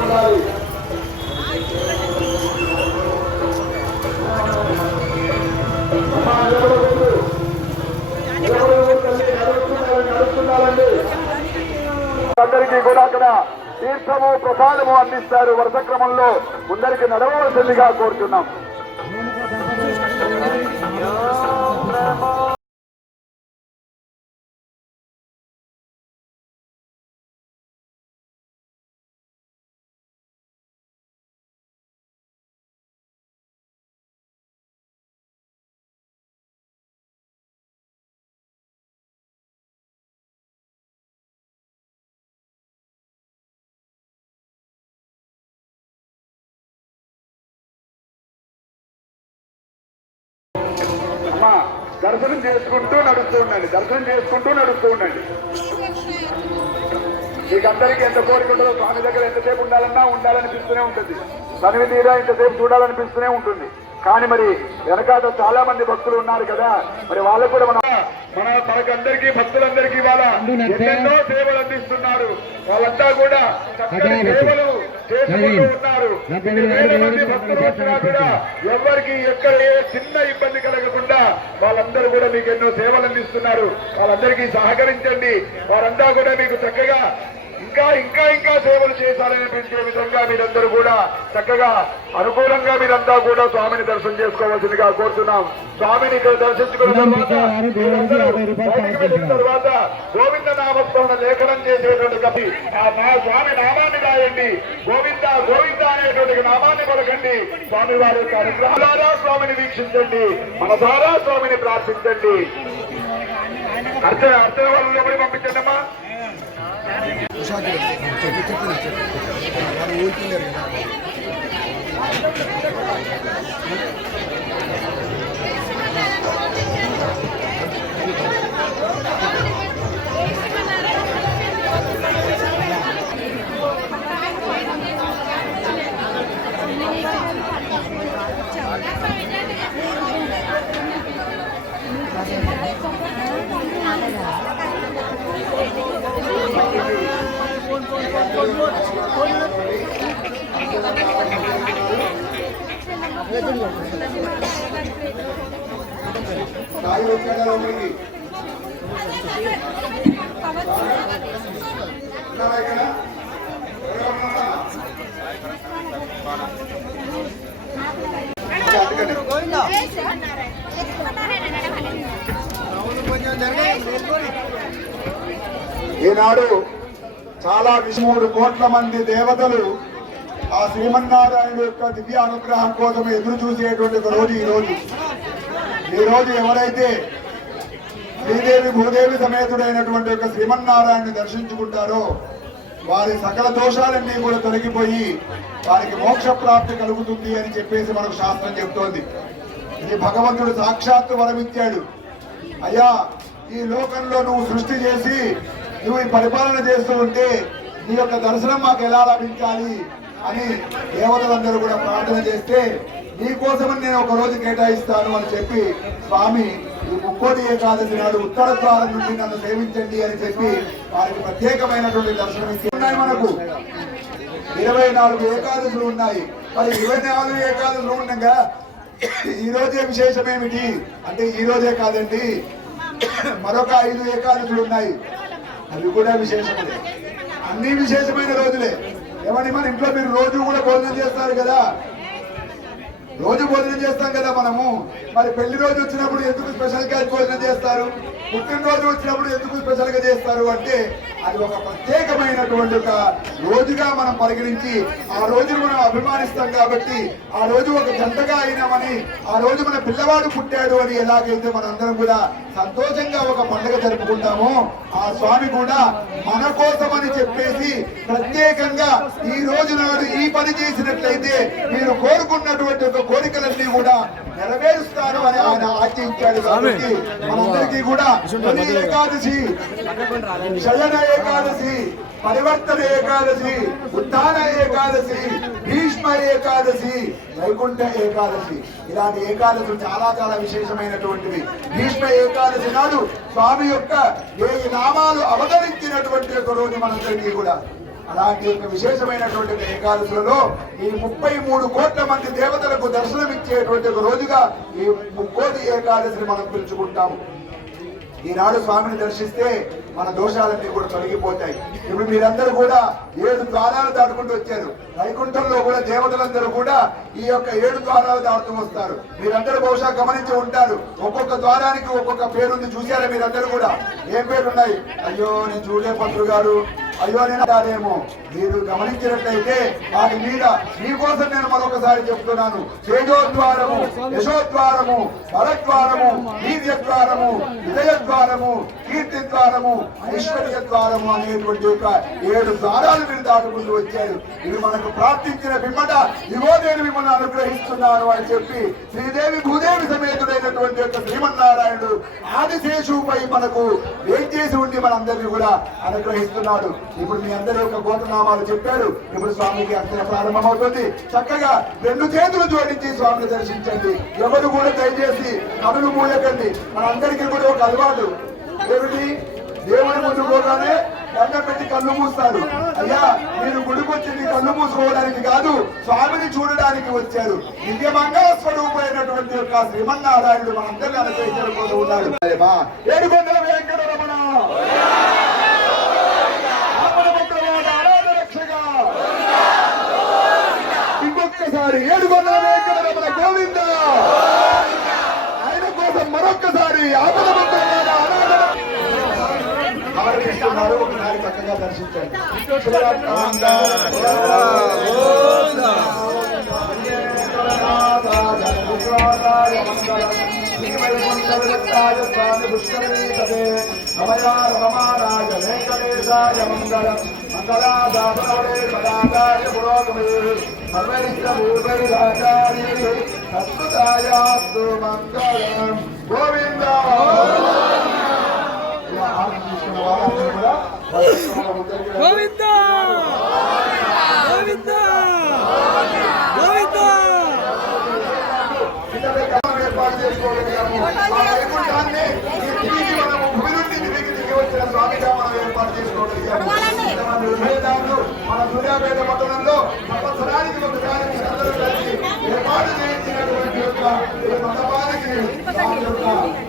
ఉండాలి. అందరికీ కూడా అక్కడ తీర్థము ప్రసాదము అందిస్తారు. వరుస క్రమంలో ముందరికి నడవవలసిందిగా కోరుతున్నాం. దర్శనం చేసుకుంటూ నడుస్తూ ఉండండి. దర్శనం చేసుకుంటూ నడుస్తూ ఉండండి. మీకు అందరికీ ఎంత కోరిక ఉండదో స్వామి దగ్గర ఎంతసేపు ఉండాలన్నా ఉండాలనిపిస్తూనే ఉంటుంది. తనివి తీరా ఇంతసేపు చూడాలనిపిస్తూనే ఉంటుంది. కానీ మరి వెనకాల చాలా మంది భక్తులు ఉన్నారు కదా, మరి వాళ్ళకు కూడా మన మనకందరికీ భక్తులందరికీ వాళ్ళ ఎన్నెన్నో సేవలు అందిస్తున్నారు. వాళ్ళంతా కూడా చక్కని సేవలు చేసుకుంటూ ఉన్నారు. వేల మంది భక్తులు వచ్చినా కూడా ఎవరికి ఎక్కడ ఏ చిన్న ఇబ్బంది కలగకుండా వాళ్ళందరూ కూడా మీకు ఎన్నో సేవలు అందిస్తున్నారు. వాళ్ళందరికీ సహకరించండి. వారంతా కూడా మీకు చక్కగా ఇంకా ఇంకా ఇంకా సేవలు చేశారనిపించే విధంగా మీరందరూ కూడా చక్కగా అనుకూలంగా మీరంతా కూడా స్వామిని దర్శనం చేసుకోవాల్సిందిగా కోరుతున్నాం. స్వామిని ఇక్కడ దర్శించుకున్న తర్వాత గోవింద నామస్మరణ లేఖనం చేసేటువంటి కవి ఆ స్వామి నామాన్ని రాయండి. గోవింద గోవింద అనేటువంటి నామాన్ని పలకండి. స్వామి వారి యొక్క అనుగ్రహారా స్వామిని వీక్షించండి. మనసారా స్వామిని ప్రార్థించండి. అర్చన వాళ్ళు ఎవరి పంపించండి అమ్మా. ఈనాడు చాలా 3 కోట్ల మంది దేవతలు ఆ శ్రీమన్నారాయణ యొక్క దివ్య అనుగ్రహం కోసం ఎదురు చూసేటువంటి ఒక రోజు ఈ రోజు ఎవరైతే శ్రీదేవి భూదేవి సమేతుడైనటువంటి యొక్క శ్రీమన్నారాయణ దర్శించుకుంటారో వారి సకల దోషాలన్నీ కూడా తొలగిపోయి వారికి మోక్ష ప్రాప్తి కలుగుతుంది అని చెప్పేసి మనకు శాస్త్రం చెప్తోంది. ఇది భగవంతుడు సాక్షాత్తు వరమిచ్చాడు. అయ్యా, ఈ లోకంలో నువ్వు సృష్టి చేసి నువ్వు ఈ పరిపాలన చేస్తూ ఉంటే నీ యొక్క దర్శనం మాకు ఎలా లభించాలి అని దేవతలందరూ కూడా ప్రార్థన చేస్తే నీ కోసమని నేను ఒక రోజు కేటాయిస్తాను అని చెప్పి స్వామి ఈ ముక్కోటి ఏకాదశి నాడు ఉత్తర ద్వారం నుండి నన్ను సేవించండి అని చెప్పి వారికి ప్రత్యేకమైనటువంటి దర్శనం ఇచ్చి ఉన్నాయి. మనకు 24 ఏకాదశులు ఉన్నాయి. మరి 24 ఏకాదశులు ఉండగా ఈ రోజే విశేషం ఏమిటి అంటే ఈ రోజే కాదండి, మరొక 5 ఏకాదశులు ఉన్నాయి. అవి కూడా విశేషములే. అన్ని విశేషమైన రోజులే. ఏమని మన ఇంట్లో మీరు రోజు కూడా భోజనం చేస్తారు కదా, రోజు భోజనం చేస్తాం కదా మనము. మరి పెళ్లి రోజు వచ్చినప్పుడు ఎందుకు స్పెషల్ గా భోజనం చేస్తారు? పుట్టినరోజు వచ్చినప్పుడు ఎందుకు స్పెషల్ గా చేస్తారు అంటే అది ఒక ప్రత్యేకమైనటువంటి ఒక రోజుగా మనం పరిగణించి ఆ రోజును మనం అభిమానిస్తాం కాబట్టి ఆ రోజు ఒక జంటగా అయినామని, ఆ రోజు మన పిల్లవాడు పుట్టాడు అని ఎలాగైతే మనందరం కూడా సంతోషంగా ఒక పండుగ జరుపుకుంటామో ఆ స్వామి కూడా మన కోసమని చెప్పేసి ప్రత్యేకంగా ఈ రోజు నాడు ఈ పని చేసినట్లయితే మీరు కోరుకున్నటువంటి ఒక కోరికలన్నీ కూడా నెరవేరుస్తారు అని ఆయన ఆజ్ఞ కలిగించాడు కాబట్టి మనందరికీ కూడా తొలి ఏకాదశి, శయన ఏకాదశి, పరివర్తన ఏకాదశి, ఉత్థాన ఏకాదశి, భీష్మ ఏకాదశి, వైకుంఠ ఏకాదశి, ఇలాంటి ఏకాదశులు చాలా చాలా విశేషమైనటువంటివి. భీష్మ ఏకాదశి నాడు స్వామి యొక్క 1000 నామాలు అవతరించినటువంటి ఒక రోజు మనందరికీ కూడా. అలాంటి ఒక విశేషమైనటువంటి ఏకాదశులలో ఈ 33 కోట్ల మంది దేవతలకు దర్శనమిచ్చేటువంటి ఒక రోజుగా ఈ ముక్కోటి ఏకాదశిని మనం పిలుచుకుంటాము. ఈనాడు స్వామిని దర్శిస్తే మన దోషాలన్నీ కూడా తొలగిపోతాయి. ఇప్పుడు మీరందరూ కూడా 7 ద్వారాలు దాటుకుంటూ వచ్చారు. వైకుంఠంలో కూడా దేవతలందరూ కూడా ఈ యొక్క 7 ద్వారాలు దాటుతూ వస్తారు. మీరందరూ బహుశా గమనించి ఉంటారు. ఒక్కొక్క ద్వారానికి ఒక్కొక్క పేరుంది. చూసారా మీరందరూ కూడా? ఏం పేరున్నాయి? అయ్యో నేను చూడే పంతులు గారు, అయ్యో నేను అంటారేమో. మీరు గమనించినట్లయితే వాటి మీద మీకోసం నేను మరొకసారి చెప్తున్నాను. తేజోద్వారము, యశోద్వారము, బలద్వారము, వీర్యద్వారము, విజయద్వారము, కీర్తి ద్వారము, ఐశ్వర్య ద్వారము అనేటువంటి ఒక 7 ద్వారాలు మీరు దాటుకుంటూ వచ్చారు. ఇవి మనకు ప్రార్థించిన పిమ్మట ఇవో నేను మిమ్మల్ని అనుగ్రహిస్తున్నాను అని చెప్పి శ్రీదేవి భూదేవి సమేతుడైనటువంటి యొక్క శ్రీమన్నారాయణుడు ఆదిశేషుపై మనకు ఏం చేసి ఉండి మనందరినీ కూడా అనుగ్రహిస్తున్నాడు. ఇప్పుడు మీ అందరి యొక్క గోత్రనామాలు చెప్పారు. ఇప్పుడు స్వామికి అర్చన ప్రారంభమవుతుంది. చక్కగా 2 చేతులు జోడించి స్వామిని దర్శించండి. ఎవరు కూడా దయచేసి కనులు మూయకండి. మనందరికీ కూడా ఒక అలవాటు ఏమిటి? దేవుని ముందు పోగానే దండం పెట్టి కళ్ళు మూస్తారు. అయ్యా మీరు గుడికి వచ్చింది కళ్ళు మూసుకోవడానికి కాదు, స్వామిని చూడడానికి వచ్చారు. దివ్య మంగళ స్వరూపమైనటువంటి యొక్క శ్రీమన్నారాయణుడు మనందరినీ అనుగ్రహించడం కోసం ఉన్నాడు. ఏడుకొండల వెంకటరమణ ఇంకొక్కసారి ఏడుకొండల వెంకటరమణ గోవింద. ఆయన కోసం మరొక్కసారి ఆపద ఒకసారి చక్కగా దర్శించండి. రమమారాయ వెంకటేశాయ మంగళం మంగళాదాసరే పదాకాయ పురోగమే సర్వైశ్వరూపైరాచార్యే సత్కృతాయాస్తు మంగళం. గోవింద గోవింద గోవింద గోవింద. ఏర్పాటు చేసుకోగలిగాము. ఆ వైకుంఠాన్ని మనము భూమి నుండి దిగి వచ్చిన స్వామిగా మనం ఏర్పాటు చేసుకోగలిగాము. మన సూర్యాపేట పట్టణంలో సంవత్సరానికి ఒకసారి అందరూ కలిసి ఏర్పాటు చేయించినటువంటి యొక్క మండపానికి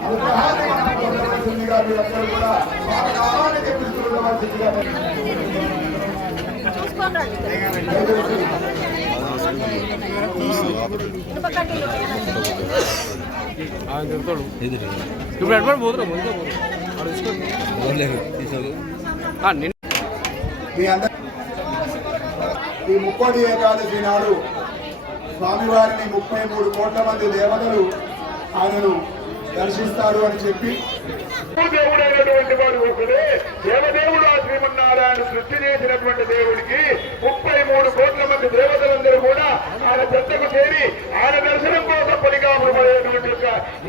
అనుగ్రహాన్ని మనం పొందవలసిందిగా మీరందరూ కూడా వారి నామాన్ని తెప్పిస్తుండవలసిందిగా ఇప్పుడు ఎక్కడ పోతున్నాం ఈ ముక్కోటి ఏకాదశి నాడు స్వామివారిని 33 కోట్ల మంది దేవతలు ఆయనను దర్శిస్తారు అని చెప్పి దేవుడైనటువంటి వాడు ఒకడే దేవదేవుడు. ఆ శ్రీమన్నారాయణ సృష్టి చేసినటువంటి దేవుడికి 33 కోట్ల మంది దేవతలందరూ కూడా ఆయన చెత్తకు చేరి ఆయన దర్శనం కోసం పలికాపడేటువంటి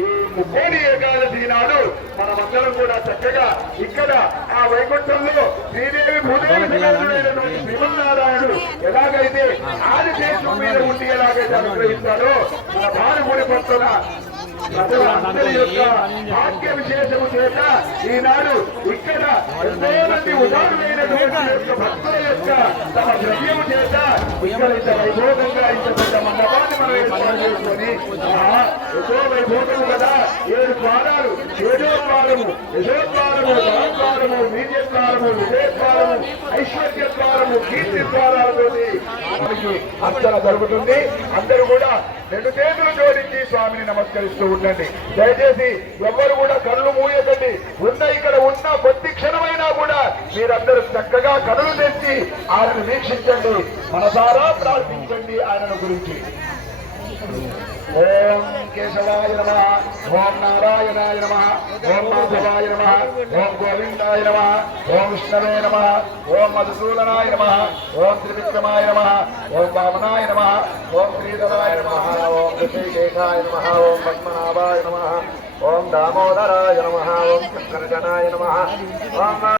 ఈ ముక్కోటి ఏకాదశి నాడు మనమందరం కూడా చక్కగా ఇక్కడ ఆ వైకుంఠంలో శ్రీదేవి భూదేవి సమేతుడైనటువంటి శ్రీమన్నారాయణుడు ఎలాగైతే ఆదిశేషం మీద ఉండి ఎలాగైతే అనుగ్రహిస్తారో మన భానుగుడి పక్కన ప్రజలందరి యొక్క భాగ్య విశేషము చేత ఈనాడు ఇక్కడ ఎంతో మంది ఉదారులైనటువంటి యొక్క భక్తుల యొక్క తమ ద్రవ్యము చేత ఇక్కడ ఇంత వైభోగంగా ఇంత పెద్ద మండపాన్ని మనం ఏర్పాటు చేసుకొని ఎంతో వైభోగము కదా 7 ద్వారాలు, తేజోద్వారము, యశోద్వారము, బలద్వారము, వీర్యద్వారము, విజయద్వారము, ఐశ్వర్యద్వారము, కీర్తి ద్వారాలతోటి అర్చన జరుగుతుంది. అందరూ కూడా 2 చేతులు జోడించి స్వామిని నమస్కరిస్తూ ఉండండి. దయచేసి ఎవరు కూడా కళ్ళు మూయకండి. ఇక్కడ ఉన్న కొద్ది క్షణమైనా కూడా మీరందరూ చక్కగా కనులు తెచ్చి ఆయనను వీక్షించండి, మనసారా ప్రార్థించండి ఆయనను గురించి. ఓం కేశవాయ నమః, ఓం నారాయణాయ నమః, ఓం మాధవాయ నమః, ఓం గోవిందాయ నమః, ఓం విష్ణవే నమః, ఓం మధుసూదనాయ నమః, ఓం త్రివిక్రమాయ నమః, ఓం వామనాయ నమః, ఓం శ్రీధరాయ నమః, ఓం ఋషికేశాయ నమః, ఓం పద్మనాభాయ నమః, ఓం దామోదరాయ నమః ఓం చక్రజనాయ నమః ఓం